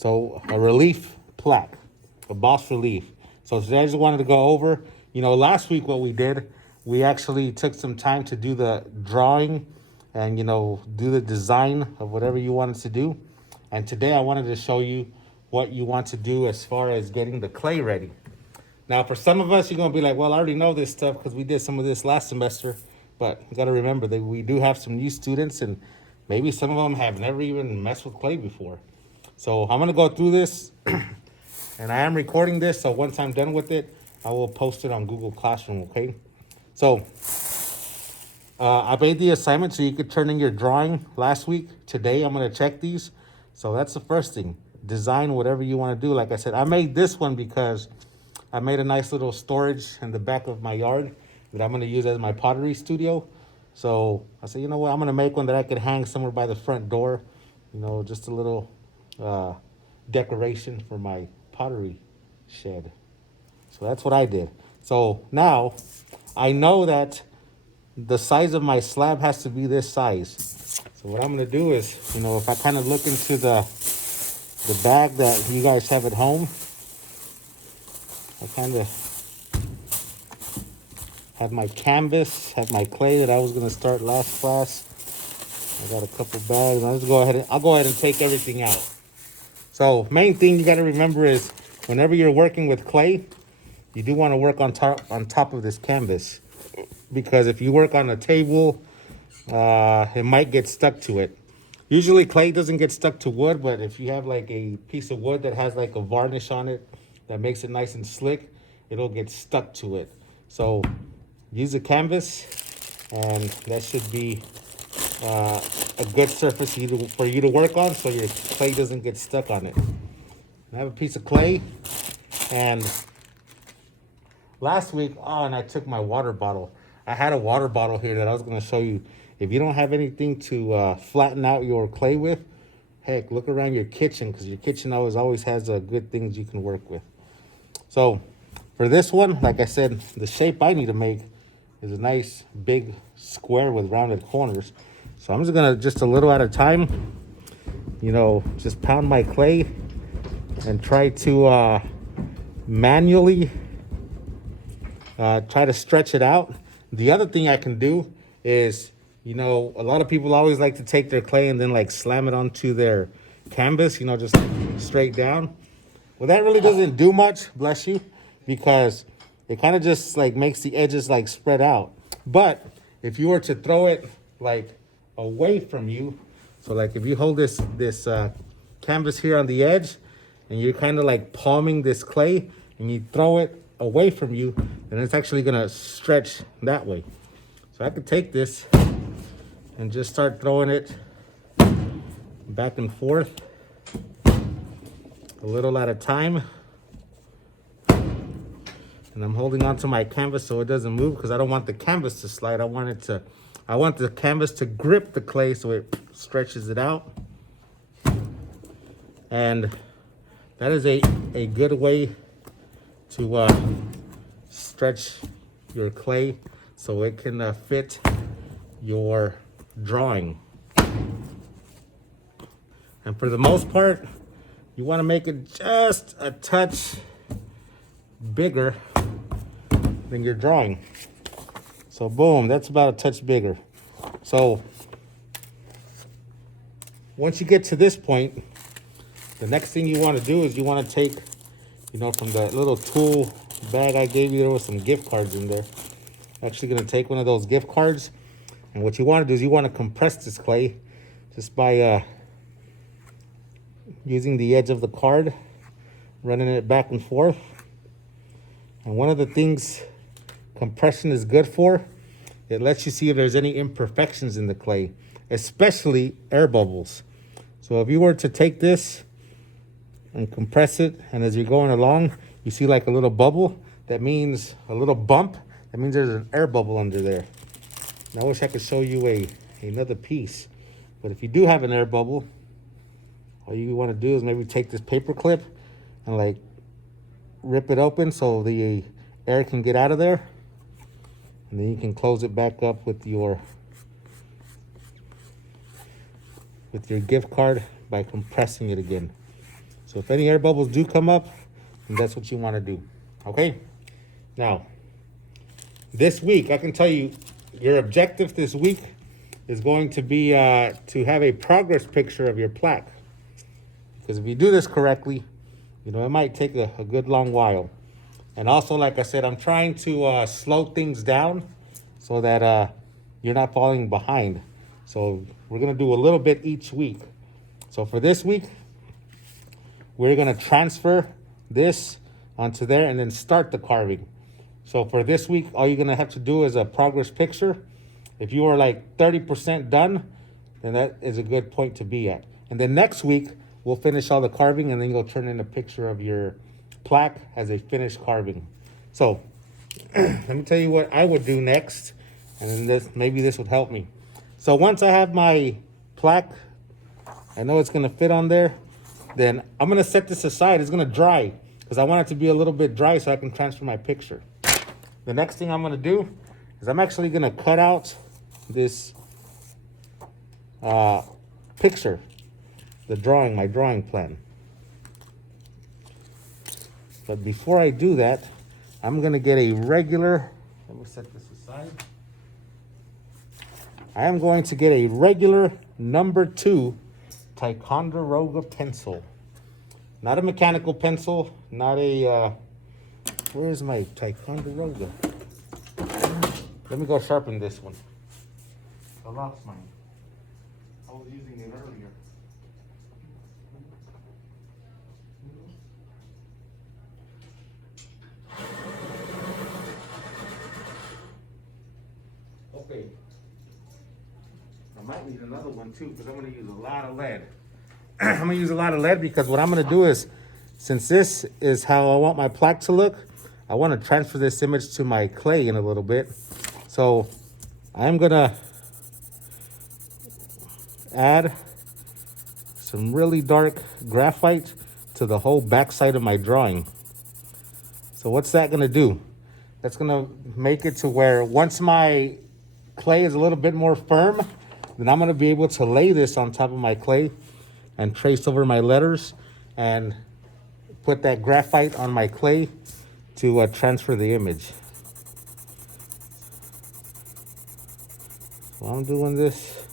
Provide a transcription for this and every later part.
So a relief plaque, a boss relief. So today I just wanted to go over, last week what we did, we actually took some time to do the drawing and, do the design of whatever you wanted to do. And today I wanted to show you what you want to do as far as getting the clay ready. Now, for some of us, you're going to be like, well, I already know this stuff because we did some of this last semester. But you got to remember that we do have some new students, and maybe some of them have never even messed with clay before. So I'm going to go through this, and I am recording this. So once I'm done with it, I will post it on Google Classroom, okay? So I made the assignment so you could turn in your drawing last week. Today, I'm going to check these. So that's the first thing. Design whatever you want to do. Like I said, I made this one because I made a nice little storage in the back of my yard that I'm going to use as my pottery studio. So I said, you know what, I'm going to make one that I could hang somewhere by the front door. Just a little decoration for my pottery shed. So that's what I did. So now I know that the size of my slab has to be this size. So what I'm going to do is, if I kind of look into the bag that you guys have at home, I kind of had my canvas, had my clay that I was going to start last class. I got a couple bags. I'll go ahead and take everything out. So main thing you got to remember is whenever you're working with clay, you do want to work on top of this canvas, because if you work on a table, it might get stuck to it. Usually clay doesn't get stuck to wood, but if you have like a piece of wood that has like a varnish on it that makes it nice and slick, it'll get stuck to it. So use a canvas, and that should be a good surface for you to work on so your clay doesn't get stuck on it. I have a piece of clay, and last week, and I took my water bottle. I had a water bottle here that I was going to show you. If you don't have anything to flatten out your clay with, heck, look around your kitchen, because your kitchen always has good things you can work with. So for this one, like I said, the shape I need to make is a nice big square with rounded corners. So I'm just gonna, just a little at a time, just pound my clay and try to manually try to stretch it out. The other thing I can do is, a lot of people always like to take their clay and then like slam it onto their canvas, just straight down. Well, that really doesn't do much, bless you, because it kind of just like makes the edges like spread out. But if you were to throw it like away from you, so like if you hold this canvas here on the edge and you're kind of like palming this clay and you throw it away from you, then it's actually gonna stretch that way. So I could take this and just start throwing it back and forth a little at a time. And I'm holding onto my canvas so it doesn't move, because I don't want the canvas to slide. I want the canvas to grip the clay so it stretches it out. And that is a good way to stretch your clay so it can fit your drawing. And for the most part, you want to make it just a touch bigger than your drawing. So boom, that's about a touch bigger. So once you get to this point, the next thing you want to do is you want to take, from the little tool bag I gave you, there was some gift cards in there. I'm actually going to take one of those gift cards, and what you want to do is you want to compress this clay just by using the edge of the card, running it back and forth. And one of the things compression is good for, it lets you see if there's any imperfections in the clay, especially air bubbles. So if you were to take this and compress it, and as you're going along, you see like a little bubble, that means a little bump, that means there's an air bubble under there. And I wish I could show you another piece, but if you do have an air bubble, all you want to do is maybe take this paper clip and like rip it open so the air can get out of there, and then you can close it back up with your gift card by compressing it again. So if any air bubbles do come up, then that's what you want to do. Okay? Now, this week, I can tell you, your objective this week is going to be to have a progress picture of your plaque. Because if you do this correctly, you know, it might take a good long while. And also, like I said, I'm trying to slow things down so that you're not falling behind. So we're going to do a little bit each week. So for this week, we're going to transfer this onto there and then start the carving. So for this week, all you're going to have to do is a progress picture. If you are like 30% done, then that is a good point to be at. And then next week, we'll finish all the carving and then you'll turn in a picture of your plaque as a finished carving. So let me tell you what I would do next, and then maybe this would help me. So once I have my plaque, I know it's going to fit on there, then I'm going to set this aside. It's going to dry because I want it to be a little bit dry so I can transfer my picture. The next thing I'm going to do is I'm actually going to cut out this picture, my drawing plan. But before I do that, I'm going to get a regular, let me set this aside. I am going to get a regular number 2 Ticonderoga pencil. Not a mechanical pencil, not a, where is my Ticonderoga? Let me go sharpen this one. I lost mine. I was using it earlier. Okay. I might need another one too because I'm going to use a lot of lead. I'm going to use a lot of lead because what I'm going to do is, since this is how I want my plaque to look, I want to transfer this image to my clay in a little bit. So I'm going to add some really dark graphite to the whole backside of my drawing. So what's that going to do? That's going to make it to where once my clay is a little bit more firm, then I'm going to be able to lay this on top of my clay and trace over my letters and put that graphite on my clay to transfer the image. So I'm doing this.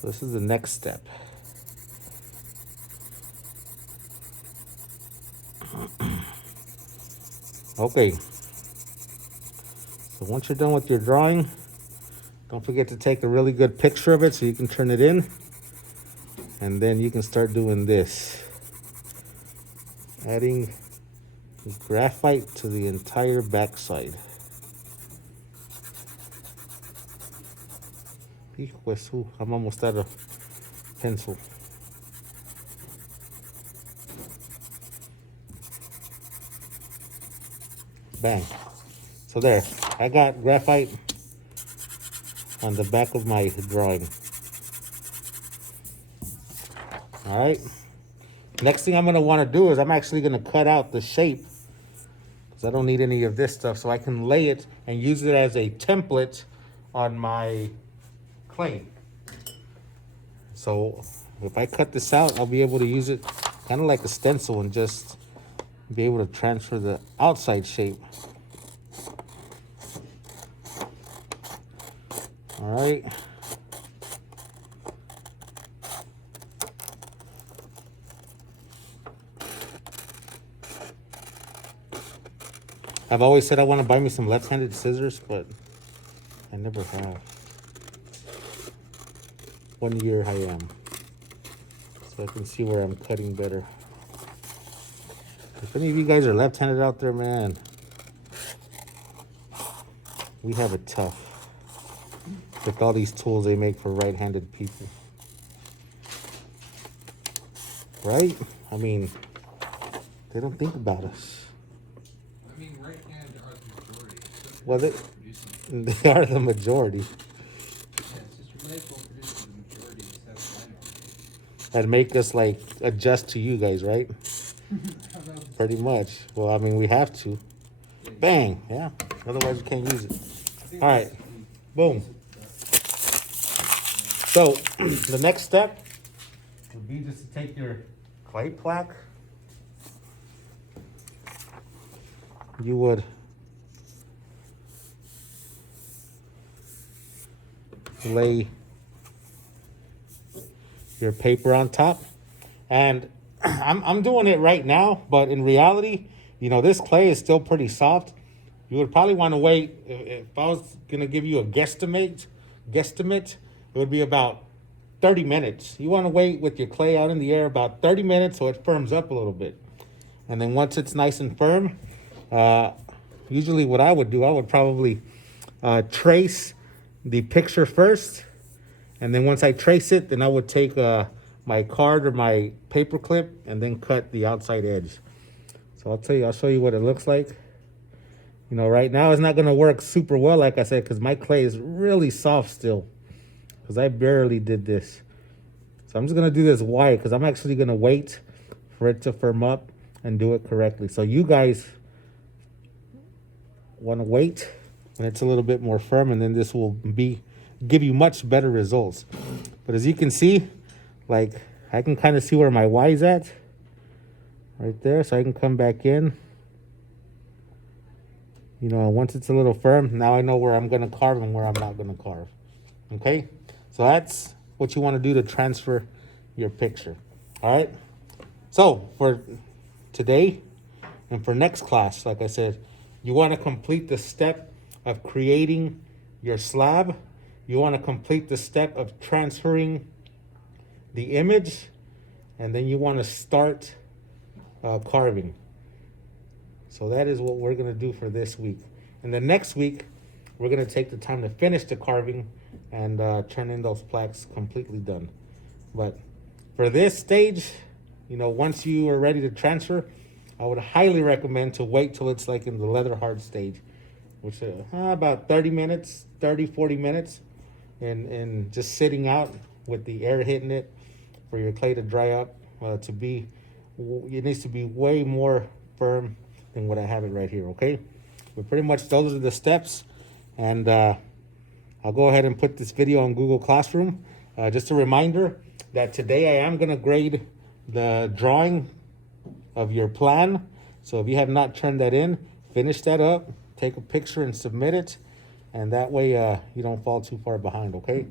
So this is the next step. Okay. So once you're done with your drawing, don't forget to take a really good picture of it so you can turn it in. And then you can start doing this. Adding graphite to the entire backside. I'm almost out of pencil. Bang. So there, I got graphite on the back of my drawing. All right. Next thing I'm going to want to do is I'm actually going to cut out the shape because I don't need any of this stuff, so I can lay it and use it as a template on my clay. So if I cut this out, I'll be able to use it kind of like a stencil and just be able to transfer the outside shape. All right. I've always said I want to buy me some left-handed scissors, but I never have. One year I am. So I can see where I'm cutting better. If any of you guys are left-handed out there, man, we have it tough. With all these tools they make for right-handed people. Right? I mean, they don't think about us. I mean, right-handed are the majority. Well, they are the majority. Yeah, it's just medical produces the majority of stuff I know. That make us, like, adjust to you guys, right? Pretty much. Well, I mean, we have to. Bang! Yeah. Otherwise, we can't use it. All right. Boom. So, the next step would be just to take your clay plaque, you would lay your paper on top. And I'm doing it right now, but in reality, you know, this clay is still pretty soft. You would probably want to wait. If I was gonna give you a guesstimate, it would be about 30 minutes. You want to wait with your clay out in the air about 30 minutes so it firms up a little bit. And then once it's nice and firm, usually what I would do, I would probably trace the picture first. And then once I trace it, then I would take my card or my paper clip and then cut the outside edge. So I'll show you what it looks like. You know, right now it's not gonna work super well, like I said, because my clay is really soft still. Because I barely did this. So I'm just gonna do this white because I'm actually gonna wait for it to firm up and do it correctly. So you guys wanna wait when it's a little bit more firm, and then this will give you much better results. But as you can see, like I can kind of see where my Y's at right there, so I can come back in. You know, once it's a little firm, now I know where I'm gonna carve and where I'm not gonna carve. Okay, so that's what you want to do to transfer your picture. All right, so for today and for next class, like I said, you want to complete the step of creating your slab. You want to complete the step of transferring the image, and then you want to start carving. So that is what we're going to do for this week. And the next week, we're going to take the time to finish the carving and turn in those plaques completely done. But for this stage, you know, once you are ready to transfer, I would highly recommend to wait till it's like in the leather hard stage, which about 30 minutes, 40 minutes, and just sitting out with the air hitting it for your clay to dry up. It needs to be way more firm than what I have it right here, okay? But pretty much those are the steps, and I'll go ahead and put this video on Google Classroom. Just a reminder that today I am gonna grade the drawing of your plan. So if you have not turned that in, finish that up, take a picture and submit it, and that way you don't fall too far behind, okay?